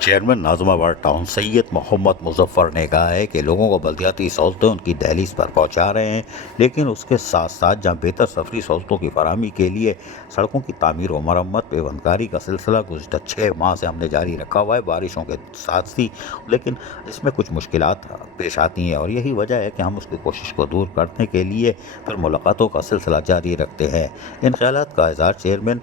Chairman ناظم آباد town سید محمد مظفر نے کہا ہے کہ لوگوں کو بلدیاتی سہولتیں ان کی دہلیز پر پہنچا رہے ہیں، لیکن اس کے ساتھ ساتھ جہاں بہتر سفری سہولتوں کی فراہمی کے لیے سڑکوں کی تعمیر و مرمت پیوندکاری کا سلسلہ گزشتہ 6 ماہ سے ہم نے جاری رکھا ہوا ہے، بارشوں کے ساتھ ہی، لیکن اس میں کچھ مشکلات پیش آتی ہیں اور یہی وجہ ہے کہ ہم اس کی کوشش کو دور کرنے کے لیے پھر ملاقاتوں کا سلسلہ جاری رکھتے ہیں۔ ان خیالات کا اظہار چیئرمین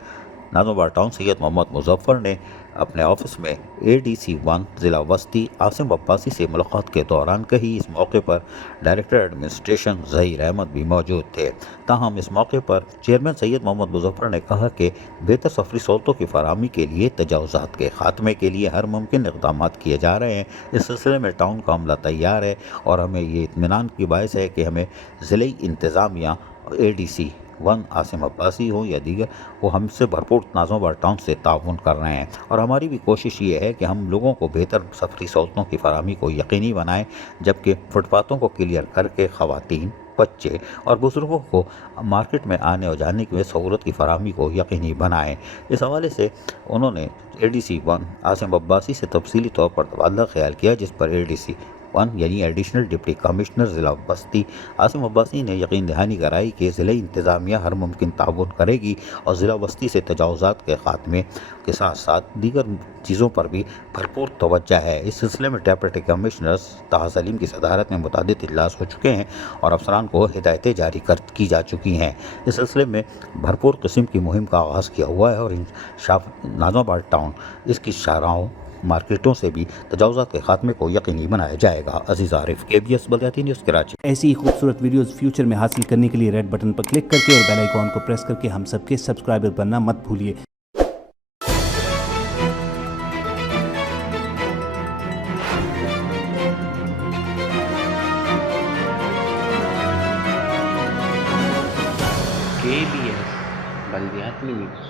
ناظم آباد ٹاؤن سید محمد مظفر نے اپنے آفس میں ADC-1 ضلع وسطی عاصم عباسی سے ملاقات کے دوران کہی۔ اس موقع پر ڈائریکٹر ایڈمنسٹریشن ظہیر احمد بھی موجود تھے۔ تاہم اس موقع پر چیئرمین سید محمد مظفر نے کہا کہ بہتر سفری سہولتوں کی فراہمی کے لیے تجاوزات کے خاتمے کے لیے ہر ممکن اقدامات کیے جا رہے ہیں۔ اس سلسلے میں ٹاؤن کا عملہ تیار ہے اور ہمیں یہ اطمینان کی باعث ہے کہ ہمیں ضلعی انتظامیہ ADC-1 عاصم عباسی ہوں یا دیگر، وہ ہم سے بھرپور ناظم آباد ٹاؤن سے تعاون کر رہے ہیں اور ہماری بھی کوشش یہ ہے کہ ہم لوگوں کو بہتر سفری سہولتوں کی فراہمی کو یقینی بنائیں، جبکہ فٹ پاتھوں کو کلیئر کر کے خواتین، بچے اور بزرگوں کو مارکیٹ میں آنے اور جانے کی سہولت کی فراہمی کو یقینی بنائیں۔ اس حوالے سے انہوں نے ADC-1 عاصم عباسی سے تفصیلی طور پر تبادلہ خیال کیا، جس پر ADC-1 یعنی ایڈیشنل ڈپٹی کمشنر ضلع بستی عاصم عباسی نے یقین دہانی کرائی کہ ضلعی انتظامیہ ہر ممکن تعاون کرے گی اور ضلع بستی سے تجاوزات کے خاتمے کے ساتھ ساتھ دیگر چیزوں پر بھی بھرپور توجہ ہے۔ اس سلسلے میں ڈپٹی کمشنر طاہر سلیم کی صدارت میں متعدد اجلاس ہو چکے ہیں اور افسران کو ہدایتیں جاری کی جا چکی ہیں۔ اس سلسلے میں بھرپور قسم کی مہم کا آغاز کیا ہوا ہے اور ناظم آباد ٹاؤن اس کی شاہراہوں، مارکیٹوں سے بھی تجاوزات کے خاتمے کو یقینی بنایا جائے گا۔ عزیز عارف، KBS بلدیاتی نیوز کراچی۔ ایسی ہی خوبصورت ویڈیوز فیوچر میں حاصل کرنے کے لیے ریڈ بٹن پر کلک کر کے اور بیل آئیکن کو پریس کر کے ہم سب کے سبسکرائبر بننا مت بھولیے۔ KBS بلدیاتی نیوز۔